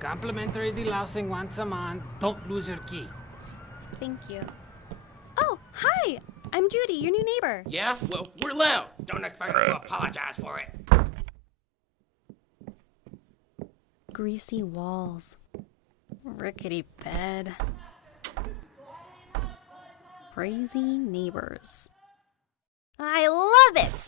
Complimentary delousing once a month. Don't lose your key. Thank you. Oh, hi! I'm Judy, your new neighbor. Yeah? Well, we're loud. Don't expect us to apologize for it. Greasy walls. Rickety bed. Crazy neighbors. I love it!